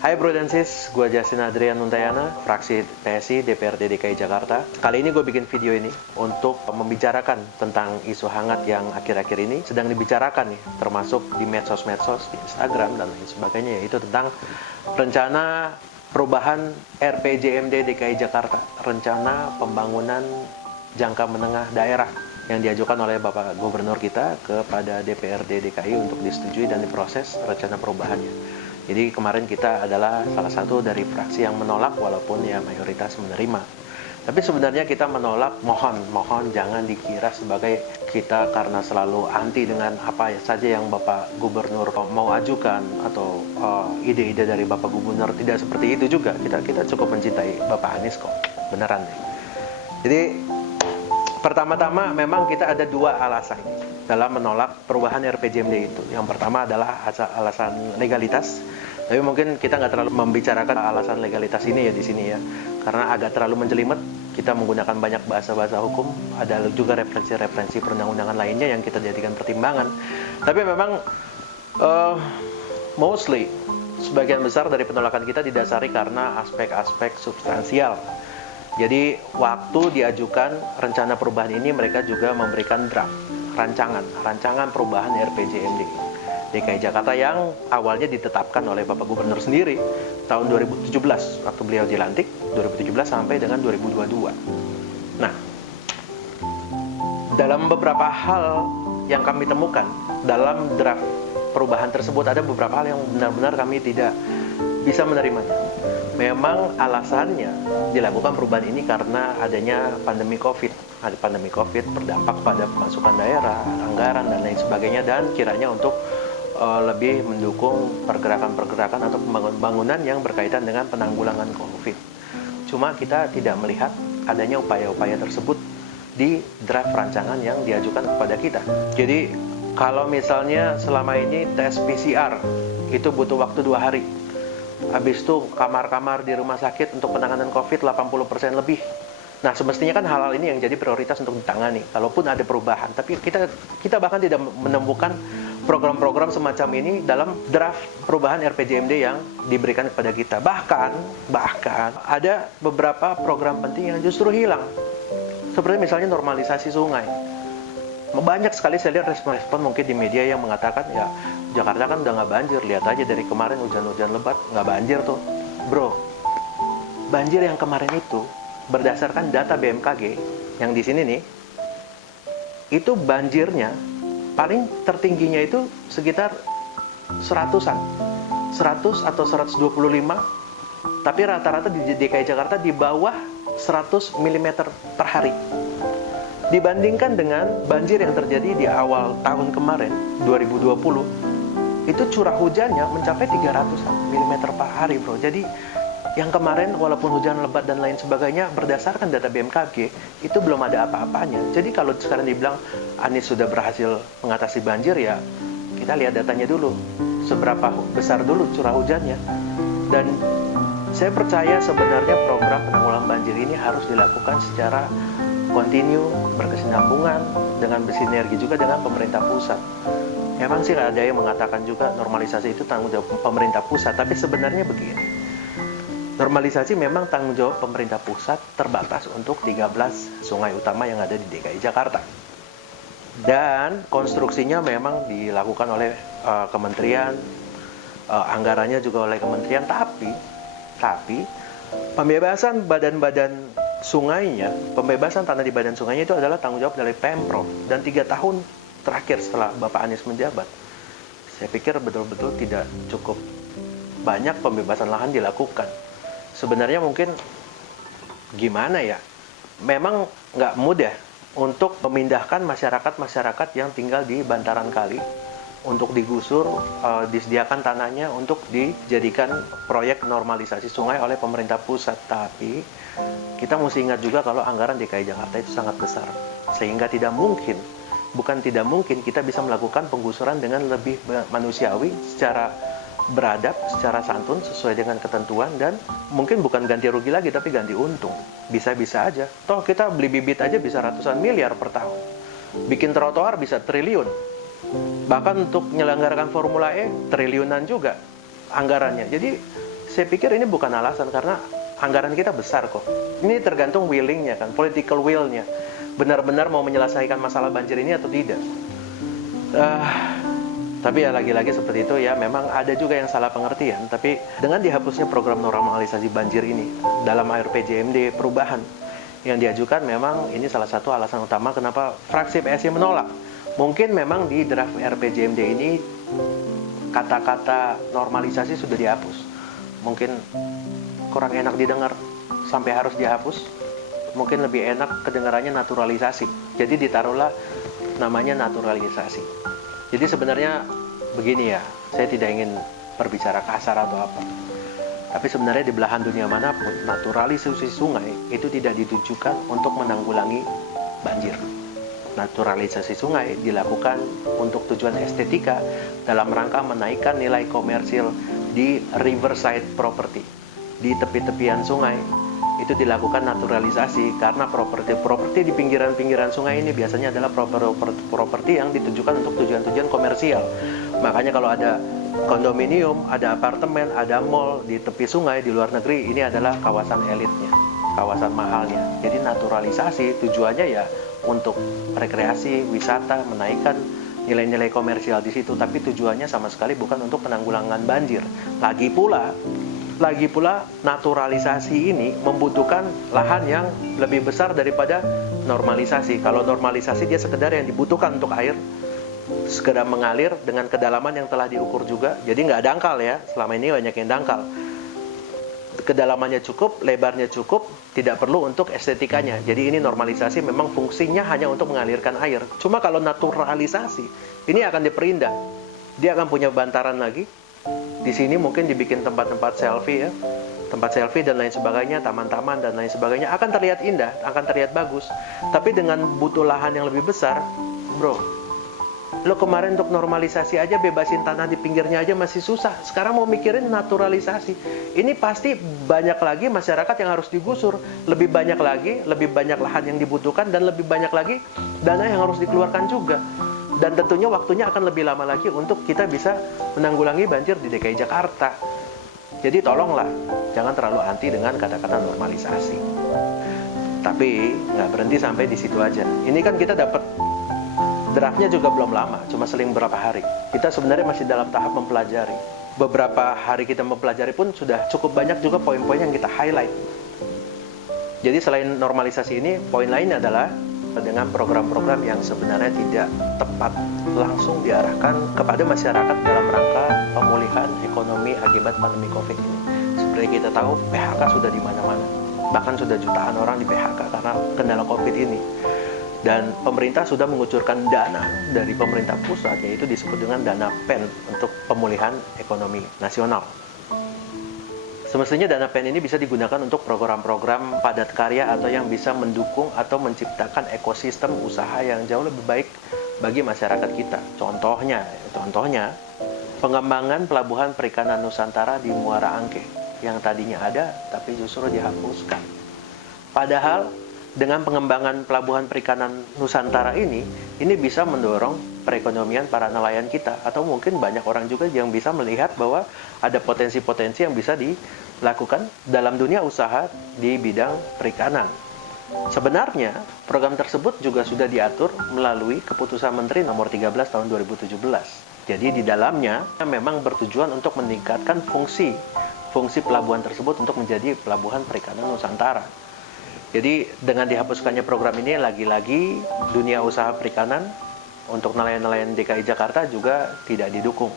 Hai bro dan sis, gue Justin Adrian Nuntayana, fraksi PSI DPRD DKI Jakarta. Kali ini gue bikin video ini untuk membicarakan tentang isu hangat yang akhir-akhir ini sedang dibicarakan nih, termasuk di medsos-medsos, di Instagram dan lain sebagainya, yaitu tentang rencana perubahan RPJMD DKI Jakarta, rencana pembangunan jangka menengah daerah yang diajukan oleh Bapak Gubernur kita kepada DPRD DKI untuk disetujui dan diproses rencana perubahannya. Jadi kemarin kita adalah salah satu dari fraksi yang menolak walaupun ya mayoritas menerima. Tapi sebenarnya kita menolak, mohon jangan dikira sebagai kita karena selalu anti dengan apa saja yang Bapak Gubernur mau ajukan atau ide-ide dari Bapak Gubernur. Tidak seperti itu juga. Kita cukup mencintai Bapak Anies kok, beneran deh. Jadi pertama-tama memang kita ada dua alasan dalam menolak perubahan RPJMD itu. Yang pertama adalah alasan legalitas. Tapi mungkin kita nggak terlalu membicarakan alasan legalitas ini ya di sini ya, karena agak terlalu menjelimet. Kita menggunakan banyak bahasa-bahasa hukum, ada juga referensi-referensi perundang-undangan lainnya yang kita jadikan pertimbangan. Tapi memang mostly sebagian besar dari penolakan kita didasari karena aspek-aspek substansial. Jadi waktu diajukan rencana perubahan ini mereka juga memberikan draft rancangan perubahan RPJMD DKI Jakarta yang awalnya ditetapkan oleh Bapak Gubernur sendiri tahun 2017 waktu beliau dilantik 2017 sampai dengan 2022. Nah, dalam beberapa hal yang kami temukan dalam draft perubahan tersebut ada beberapa hal yang benar-benar kami tidak bisa menerimanya. Memang alasannya dilakukan perubahan ini karena adanya pandemi COVID. Pandemi COVID berdampak pada pemasukan daerah, anggaran dan lain sebagainya, dan kiranya untuk lebih mendukung pergerakan-pergerakan atau pembangunan yang berkaitan dengan penanggulangan COVID. Cuma kita tidak melihat adanya upaya-upaya tersebut di draft rancangan yang diajukan kepada kita. Jadi kalau misalnya selama ini tes PCR itu butuh waktu 2 hari. Habis itu kamar-kamar di rumah sakit untuk penanganan COVID 80% lebih. Nah, semestinya kan hal-hal ini yang jadi prioritas untuk ditangani, kalaupun ada perubahan. Tapi kita bahkan tidak menemukan program-program semacam ini dalam draft perubahan RPJMD yang diberikan kepada kita. Bahkan ada beberapa program penting yang justru hilang. Seperti misalnya normalisasi sungai. Banyak sekali saya lihat respon-respon mungkin di media yang mengatakan, ya Jakarta kan udah nggak banjir, lihat aja dari kemarin hujan-hujan lebat, nggak banjir tuh. Bro, banjir yang kemarin itu berdasarkan data BMKG yang di sini nih, itu banjirnya paling tertingginya itu sekitar 100-an, 100 atau 125, tapi rata-rata di DKI Jakarta di bawah 100 mm per hari. Dibandingkan dengan banjir yang terjadi di awal tahun kemarin, 2020, itu curah hujannya mencapai 300 mm per hari, bro. Jadi yang kemarin walaupun hujan lebat dan lain sebagainya berdasarkan data BMKG itu belum ada apa-apanya. Jadi kalau sekarang dibilang Anies sudah berhasil mengatasi banjir, ya kita lihat datanya dulu, seberapa besar dulu curah hujannya. Dan saya percaya sebenarnya program penanggulangan banjir ini harus dilakukan secara kontinu, berkesinambungan, dengan bersinergi juga dengan pemerintah pusat. Memang sih ada yang mengatakan juga normalisasi itu tanggung jawab pemerintah pusat, tapi sebenarnya begini. Normalisasi memang tanggung jawab pemerintah pusat terbatas untuk 13 sungai utama yang ada di DKI Jakarta. Dan konstruksinya memang dilakukan oleh kementerian, anggarannya juga oleh kementerian, tapi pembebasan badan-badan sungainya, pembebasan tanah di badan sungainya itu adalah tanggung jawab dari Pemprov. Dan 3 tahun terakhir setelah Bapak Anies menjabat, saya pikir betul-betul tidak cukup banyak pembebasan lahan dilakukan. Sebenarnya mungkin gimana ya, memang nggak mudah untuk memindahkan masyarakat yang tinggal di bantaran kali untuk digusur, disediakan tanahnya untuk dijadikan proyek normalisasi sungai oleh pemerintah pusat. Tapi kita mesti ingat juga kalau anggaran DKI Jakarta itu sangat besar, sehingga bukan tidak mungkin kita bisa melakukan penggusuran dengan lebih manusiawi, secara beradab, secara santun, sesuai dengan ketentuan, dan mungkin bukan ganti rugi lagi, tapi ganti untung. Bisa-bisa aja. Toh kita beli bibit aja bisa ratusan miliar per tahun. Bikin trotoar bisa triliun. Bahkan untuk menyelenggarakan Formula E, triliunan juga anggarannya. Jadi Saya pikir ini bukan alasan karena anggaran kita besar kok. Ini tergantung willingnya kan, political will-nya. Benar-benar mau menyelesaikan masalah banjir ini atau tidak. Tapi ya lagi-lagi seperti itu ya, memang ada juga yang salah pengertian. Tapi dengan dihapusnya program normalisasi banjir ini dalam RPJMD perubahan yang diajukan, memang ini salah satu alasan utama kenapa fraksi PSI menolak. Mungkin memang di draft RPJMD ini kata-kata normalisasi sudah dihapus. Mungkin kurang enak didengar sampai harus dihapus. Mungkin lebih enak kedengarannya naturalisasi. Jadi ditaruhlah namanya naturalisasi. Jadi sebenarnya begini ya, saya tidak ingin berbicara kasar atau apa. Tapi sebenarnya di belahan dunia manapun, naturalisasi sungai itu tidak ditujukan untuk menanggulangi banjir. Naturalisasi sungai dilakukan untuk tujuan estetika dalam rangka menaikkan nilai komersil di riverside property. Di tepi-tepian sungai itu dilakukan naturalisasi karena properti di pinggiran-pinggiran sungai ini biasanya adalah properti yang ditujukan untuk tujuan-tujuan komersial. Makanya kalau ada kondominium, ada apartemen, ada mall di tepi sungai di luar negeri, ini adalah kawasan elitnya, kawasan mahalnya. Jadi naturalisasi tujuannya ya untuk rekreasi, wisata, menaikkan nilai-nilai komersial di situ, tapi tujuannya sama sekali bukan untuk penanggulangan banjir. Lagi pula naturalisasi ini membutuhkan lahan yang lebih besar daripada normalisasi. Kalau normalisasi dia sekedar yang dibutuhkan untuk air, sekedar mengalir dengan kedalaman yang telah diukur juga. Jadi nggak dangkal ya, selama ini banyak yang dangkal. Kedalamannya cukup, lebarnya cukup, tidak perlu untuk estetikanya. Jadi ini normalisasi memang fungsinya hanya untuk mengalirkan air. Cuma kalau naturalisasi, ini akan diperindah. Dia akan punya bantaran lagi. Di sini mungkin dibikin tempat-tempat selfie ya, tempat selfie dan lain sebagainya, taman-taman dan lain sebagainya, akan terlihat indah, akan terlihat bagus. Tapi dengan butuh lahan yang lebih besar, bro, lo kemarin untuk normalisasi aja bebasin tanah di pinggirnya aja masih susah. Sekarang mau mikirin naturalisasi, ini pasti banyak lagi masyarakat yang harus digusur, lebih banyak lahan yang dibutuhkan dan lebih banyak lagi dana yang harus dikeluarkan juga. Dan tentunya waktunya akan lebih lama lagi untuk kita bisa menanggulangi banjir di DKI Jakarta. Jadi tolonglah, jangan terlalu anti dengan kata-kata normalisasi. Tapi nggak berhenti sampai di situ aja. Ini kan kita dapat draftnya juga belum lama, cuma seling berapa hari. Kita sebenarnya masih dalam tahap mempelajari. Beberapa hari kita mempelajari pun sudah cukup banyak juga poin-poin yang kita highlight. Jadi selain normalisasi ini, poin lainnya adalah dengan program-program yang sebenarnya tidak tepat langsung diarahkan kepada masyarakat dalam rangka pemulihan ekonomi akibat pandemi COVID ini. Seperti kita tahu, PHK sudah di mana-mana. Bahkan sudah jutaan orang di PHK karena kendala COVID ini. Dan pemerintah sudah mengucurkan dana dari pemerintah pusat, yaitu disebut dengan dana PEN untuk pemulihan ekonomi nasional. Semestinya dana PEN ini bisa digunakan untuk program-program padat karya atau yang bisa mendukung atau menciptakan ekosistem usaha yang jauh lebih baik bagi masyarakat kita. Contohnya, pengembangan pelabuhan perikanan Nusantara di Muara Angke yang tadinya ada tapi justru dihapuskan. Padahal dengan pengembangan pelabuhan perikanan Nusantara ini bisa mendorong perekonomian para nelayan kita, atau mungkin banyak orang juga yang bisa melihat bahwa ada potensi-potensi yang bisa dilakukan dalam dunia usaha di bidang perikanan. Sebenarnya program tersebut juga sudah diatur melalui Keputusan Menteri Nomor 13 Tahun 2017. Jadi di dalamnya memang bertujuan untuk meningkatkan fungsi pelabuhan tersebut untuk menjadi pelabuhan perikanan Nusantara. Jadi dengan dihapuskannya program ini, lagi-lagi dunia usaha perikanan untuk nelayan-nelayan DKI Jakarta juga tidak didukung.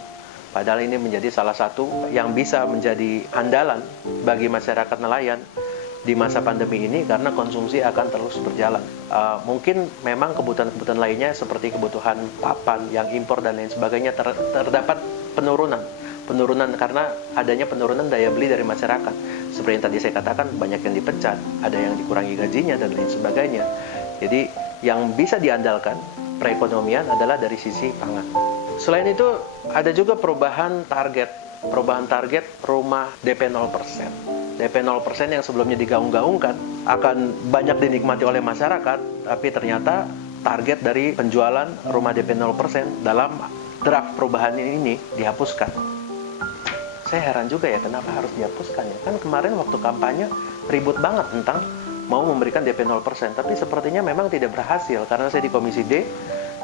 Padahal ini menjadi salah satu yang bisa menjadi andalan bagi masyarakat nelayan di masa pandemi ini karena konsumsi akan terus berjalan. Mungkin memang kebutuhan-kebutuhan lainnya seperti kebutuhan papan yang impor dan lain sebagainya terdapat penurunan karena adanya penurunan daya beli dari masyarakat. Seperti yang tadi saya katakan, banyak yang dipecat, ada yang dikurangi gajinya dan lain sebagainya. Jadi yang bisa diandalkan perekonomian adalah dari sisi pangan. Selain itu ada juga perubahan target rumah DP 0%. DP 0% yang sebelumnya digaung-gaungkan akan banyak dinikmati oleh masyarakat, tapi ternyata target dari penjualan rumah DP 0% dalam draft perubahan ini dihapuskan. saya heran juga ya kenapa harus dihapuskan ya. Kan kemarin waktu kampanye ribut banget tentang mau memberikan DP 0%, tapi sepertinya memang tidak berhasil karena saya di Komisi D,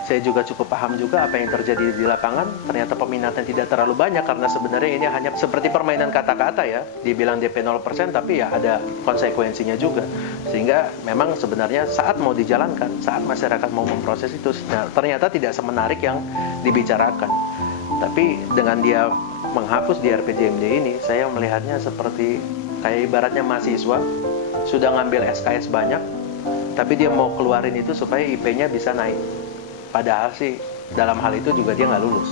saya juga cukup paham juga apa yang terjadi di lapangan. Ternyata peminatnya tidak terlalu banyak karena sebenarnya ini hanya seperti permainan kata-kata ya. Dibilang DP 0% tapi ya ada konsekuensinya juga. Sehingga memang sebenarnya saat mau dijalankan, saat masyarakat mau memproses itu, nah, ternyata tidak semenarik yang dibicarakan. Tapi dengan dia menghapus di RPJMD ini, saya melihatnya seperti kayak ibaratnya mahasiswa sudah ngambil SKS banyak, tapi dia mau keluarin itu supaya IP-nya bisa naik. Padahal sih dalam hal itu juga dia nggak lulus.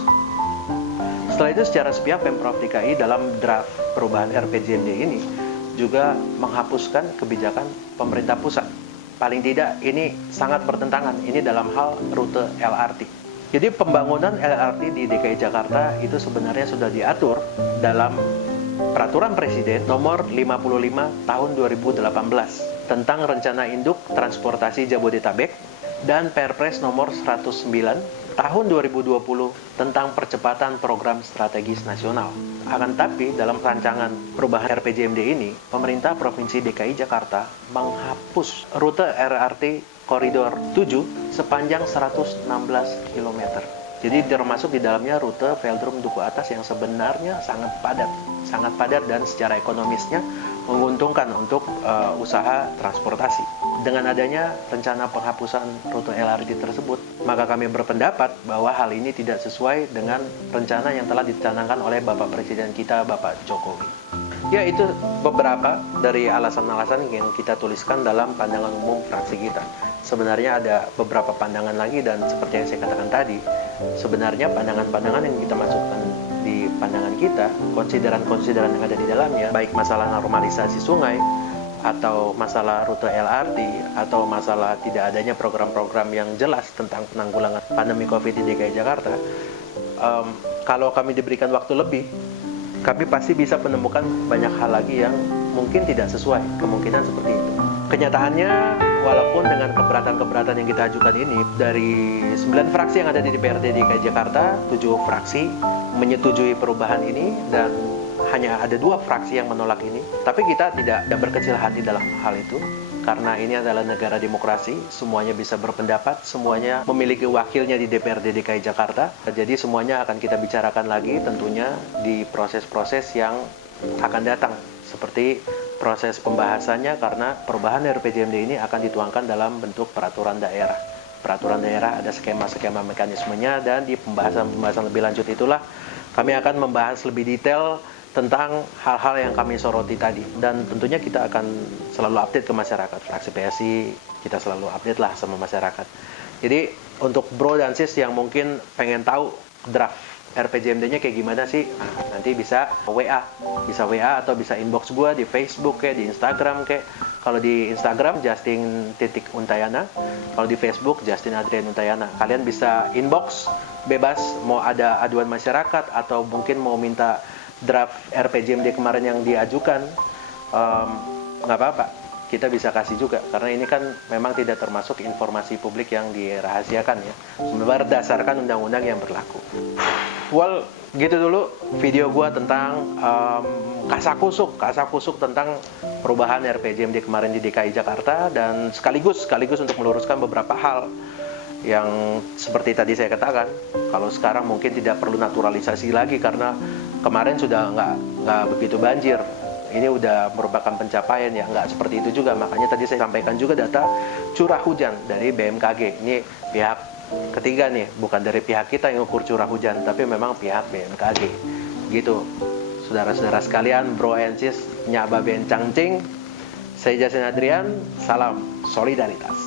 Setelah itu secara sepihak Pemprov DKI dalam draft perubahan RPJMD ini juga menghapuskan kebijakan pemerintah pusat. Paling tidak ini sangat bertentangan, ini dalam hal rute LRT. Jadi pembangunan LRT di DKI Jakarta itu sebenarnya sudah diatur dalam Peraturan Presiden Nomor 55 Tahun 2018 tentang Rencana Induk Transportasi Jabodetabek dan Perpres Nomor 109 Tahun 2020 tentang Percepatan Program Strategis Nasional. Akan tetapi dalam rancangan perubahan RPJMD ini, pemerintah Provinsi DKI Jakarta menghapus rute LRT Koridor 7 sepanjang 116 km. Jadi termasuk di dalamnya rute Velodrome Duku Atas yang sebenarnya sangat padat dan secara ekonomisnya menguntungkan untuk usaha transportasi. Dengan adanya rencana penghapusan rute LRT tersebut, maka kami berpendapat bahwa hal ini tidak sesuai dengan rencana yang telah dicanangkan oleh Bapak Presiden kita, Bapak Jokowi. Ya, itu beberapa dari alasan-alasan yang kita tuliskan dalam pandangan umum fraksi kita. Sebenarnya ada beberapa pandangan lagi dan seperti yang saya katakan tadi, sebenarnya pandangan-pandangan yang kita masukkan di pandangan kita, konsideran-konsideran yang ada di dalamnya, baik masalah normalisasi sungai, atau masalah rute LRT, atau masalah tidak adanya program-program yang jelas tentang penanggulangan pandemi COVID di DKI Jakarta, kalau kami diberikan waktu lebih, kami pasti bisa menemukan banyak hal lagi yang mungkin tidak sesuai, kemungkinan seperti itu. Kenyataannya, walaupun dengan keberatan-keberatan yang kita ajukan ini, dari 9 fraksi yang ada di DPRD DKI Jakarta, 7 fraksi menyetujui perubahan ini dan hanya ada 2 fraksi yang menolak ini. Tapi kita tidak berkecil hati dalam hal itu, karena ini adalah negara demokrasi, semuanya bisa berpendapat, semuanya memiliki wakilnya di DPRD DKI Jakarta. Jadi semuanya akan kita bicarakan lagi tentunya di proses-proses yang akan datang, seperti proses pembahasannya, karena perubahan RPJMD ini akan dituangkan dalam bentuk peraturan daerah. Peraturan daerah ada skema-skema mekanismenya, dan di pembahasan lebih lanjut itulah kami akan membahas lebih detail tentang hal-hal yang kami soroti tadi. Dan tentunya kita akan selalu update ke masyarakat. Fraksi PSI kita selalu update lah sama masyarakat. Jadi untuk bro dan sis yang mungkin pengen tahu draft RPJMD-nya kayak gimana sih? Nah, nanti bisa WA atau bisa inbox gue di Facebook kayak di Instagram kayak. Kalau di Instagram Justin.Untayana, kalau di Facebook Justin Adrian Untayana. Kalian bisa inbox bebas mau ada aduan masyarakat atau mungkin mau minta draft RPJMD kemarin yang diajukan, nggak apa-apa, kita bisa kasih juga karena ini kan memang tidak termasuk informasi publik yang dirahasiakan ya, berdasarkan undang-undang yang berlaku. Well, gitu dulu video gua tentang kasakusuk tentang perubahan RPJMD kemarin di DKI Jakarta, dan sekaligus untuk meluruskan beberapa hal yang seperti tadi saya katakan, kalau sekarang mungkin tidak perlu naturalisasi lagi karena kemarin sudah nggak begitu banjir. Ini udah merupakan pencapaian ya, nggak seperti itu juga. Makanya tadi saya sampaikan juga data curah hujan dari BMKG. Ini pihak ketiga nih, bukan dari pihak kita yang ukur curah hujan, tapi memang pihak BMKG. Gitu, saudara-saudara sekalian, bro and sis, nyak babe cangcing. Saya Justin Adrian, salam solidaritas.